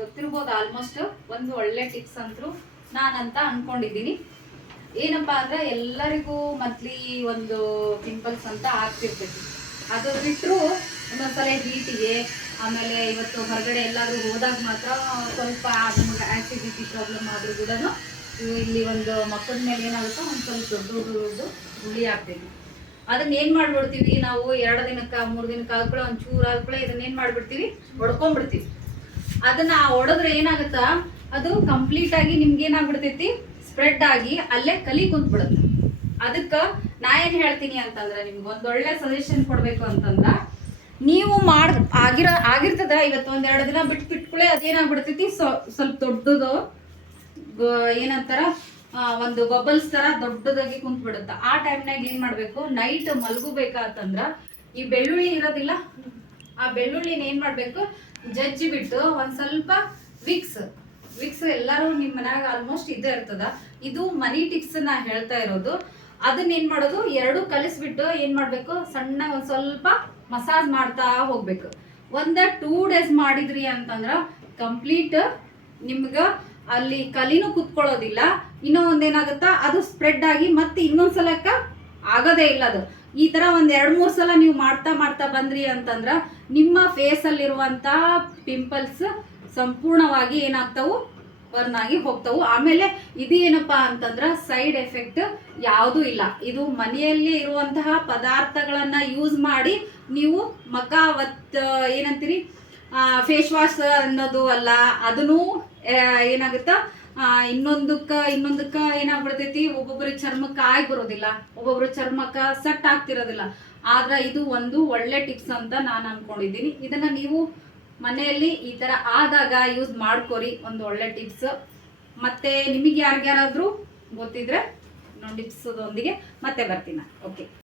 ಗೊತ್ತಿರ್ಬೋದು ಆಲ್ಮೋಸ್ಟ್. ಒಂದು ಒಳ್ಳೆ ಟಿಪ್ಸ್ ಅಂತೂ ನಾನಂತ ಅನ್ಕೊಂಡಿದ್ದೀನಿ. ಏನಪ್ಪಾ ಅಂದ್ರೆ ಎಲ್ಲರಿಗೂ ಮಂತ್ಲಿ ಒಂದು ಪಿಂಪಲ್ಸ್ ಅಂತ ಆಗ್ತಿರ್ತೈತಿ. ಅದು ಬಿಟ್ಟರು ಒಂದೊಂದ್ಸಲ ಹೀಟಿಗೆ, ಆಮೇಲೆ ಇವತ್ತು ಹೊರಗಡೆ ಎಲ್ಲಾದ್ರೂ ಹೋದಾಗ ಮಾತ್ರ ಸ್ವಲ್ಪ ನಮ್ಗೆ ಆಸಿಡಿಟಿ ಪ್ರಾಬ್ಲಮ್ ಆದ್ರೂ ಕೂಡ ಇಲ್ಲಿ ಒಂದು ಮಕ್ಕಳ ಮೇಲೆ ಏನಾಗುತ್ತೋ ಒಂದು ಸ್ವಲ್ಪ ದೊಡ್ಡ ಹುಳಿ ಆಗ್ತೈತಿ. ಅದನ್ನ ಏನ್ ಮಾಡ್ಬಿಡ್ತೀವಿ ನಾವು 2 ದಿನಕ್ಕ 3 ದಿನಕ್ಕೆ ಆಗ್ಕೊಳ್ಳೋ ಒಂಚೂರು ಆಗ್ಕೊಳ್ಳೋ ಇದನ್ನ ಏನ್ ಮಾಡ್ಬಿಡ್ತೀವಿ, ಹೊಡ್ಕೊಂಡ್ಬಿಡ್ತೀವಿ. ಅದನ್ನ ಹೊಡೆದ್ರೆ ಏನಾಗುತ್ತಾ, ಅದು ಕಂಪ್ಲೀಟ್ ಆಗಿ ನಿಮ್ಗೆ ಏನಾಗ್ಬಿಡ್ತೈತಿ, ಸ್ಪ್ರೆಡ್ ಆಗಿ ಅಲ್ಲೇ ಕಲಿ ಕುಂತ್ಬಿಡುತ್ತೆ. ಅದಕ್ಕ ನಾ ಏನ್ ಹೇಳ್ತೀನಿ ಅಂತಂದ್ರೆ, ನಿಮ್ಗೆ ಒಂದೊಳ್ಳೆ ಸಜೆಷನ್ ಕೊಡ್ಬೇಕು ಅಂತಂದ್ರ, ನೀವು ಆಗಿರ್ತದ ಇವತ್ತು 1-2 ದಿನ ಬಿಟ್ಬಿಟ್ಕೊಳ್ಳೆ ಅದೇನಾಗ್ಬಿಡ್ತೈತಿ, ಸ್ವಲ್ಪ ದೊಡ್ಡದು ಏನಂತಾರ ಒಂದು ಬಬಲ್ಸ್ ತರ ದೊಡ್ಡದಾಗಿ ಕುಂತ್ ಬಿಡುತ್ತ. ಆ ಟೈಮ್ನಾಗ ಏನ್ ಮಾಡ್ಬೇಕು, ನೈಟ್ ಮಲ್ಗಬೇಕಂತಂದ್ರ ಈ ಬೆಳ್ಳುಳ್ಳಿ ಇರೋದಿಲ್ಲ, ಆ ಬೆಳ್ಳುಳ್ಳಿನ ಏನ್ ಮಾಡ್ಬೇಕು, ಜಜ್ಜಿ ಬಿಟ್ಟು ಒಂದ್ ಸ್ವಲ್ಪ ವಿಕ್ಸ್ ಎಲ್ಲಾರು ನಿಮ್ ಮನ್ಯಾಗ ಆಲ್ಮೋಸ್ಟ್ ಇದೇ ಇರ್ತದ. ಇದು ಮನಿ ಟಿಪ್ಸ್ ನಾ ಹೇಳ್ತಾ ಇರೋದು. ಅದನ್ನ ಏನ್ ಮಾಡೋದು, 2 ಕಲಿಸ್ಬಿಟ್ಟು ಏನ್ ಮಾಡ್ಬೇಕು, ಸಣ್ಣ ಒಂದ್ ಸ್ವಲ್ಪ ಮಸಾಜ್ ಮಾಡ್ತಾ ಹೋಗ್ಬೇಕು. 2 ಡೇಸ್ ಮಾಡಿದ್ರಿ ಅಂತಂದ್ರ ಕಂಪ್ಲೀಟ್ ನಿಮ್ಗ ಅಲ್ಲಿ ಕಲಿನೂ ಕುತ್ಕೊಳ್ಳೋದಿಲ್ಲ. ಇನ್ನೂ ಒಂದೇನಾಗುತ್ತಾ, ಅದು ಸ್ಪ್ರೆಡ್ ಆಗಿ ಮತ್ತೆ ಇನ್ನೊಂದ್ಸಲಕ್ಕ ಆಗೋದೇ ಇಲ್ಲ. ಅದು ಈ ತರ 1-2-3 ಸಲ ನೀವು ಮಾಡ್ತಾ ಬಂದ್ರಿ ಅಂತಂದ್ರ ನಿಮ್ಮ ಫೇಸ್ ಅಲ್ಲಿರುವಂತ ಪಿಂಪಲ್ಸ್ ಸಂಪೂರ್ಣವಾಗಿ ಏನಾಗ್ತಾವು, ಬರ್ನ್ ಆಗಿ ಹೋಗ್ತಾವು. ಆಮೇಲೆ ಇದು ಏನಪ್ಪಾ ಅಂತಂದ್ರ ಸೈಡ್ ಎಫೆಕ್ಟ್ ಯಾವುದೂ ಇಲ್ಲ. ಇದು ಮನೆಯಲ್ಲಿ ಇರುವಂತಹ ಪದಾರ್ಥಗಳನ್ನ ಯೂಸ್ ಮಾಡಿ ನೀವು ಮಖ ಏನಂತೀರಿ ಫೇಸ್ ವಾಶ್ ಅನ್ನೋದು ಅಲ್ಲ. ಅದನ್ನು ಏನಾಗುತ್ತಾ, ಇನ್ನೊಂದಕ್ಕ ಏನಾಗ್ಬಿಡ್ತೈತಿ, ಒಬ್ಬೊಬ್ಬರ ಚರ್ಮಕ್ಕೆ ಆಗಿ ಬರೋದಿಲ್ಲ, ಒಬ್ಬೊಬ್ಬರ ಚರ್ಮಕ್ಕೆ ಸೆಟ್ ಆಗ್ತಿರೋದಿಲ್ಲ. ಆದ್ರೆ ಇದು ಒಂದು ಒಳ್ಳೆ ಟಿಪ್ಸ್ ಅಂತ ನಾನು ಅನ್ಕೊಂಡಿದ್ದೀನಿ. ಇದನ್ನ ನೀವು ಮನೆಯಲ್ಲಿ ಈ ತರ ಆದಾಗ ಯೂಸ್ ಮಾಡ್ಕೋರಿ, ಒಂದು ಒಳ್ಳೆ ಟಿಪ್ಸ್. ಮತ್ತೆ ನಿಮಗೆ ಯಾರಿಗಾರಾದ್ರೂ ಗೊತ್ತಿದ್ರೆ ಟಿಪ್ಸ್ ಒಂದಿಗೆ ಮತ್ತೆ ಬರ್ತೀನಿ. ಓಕೆ.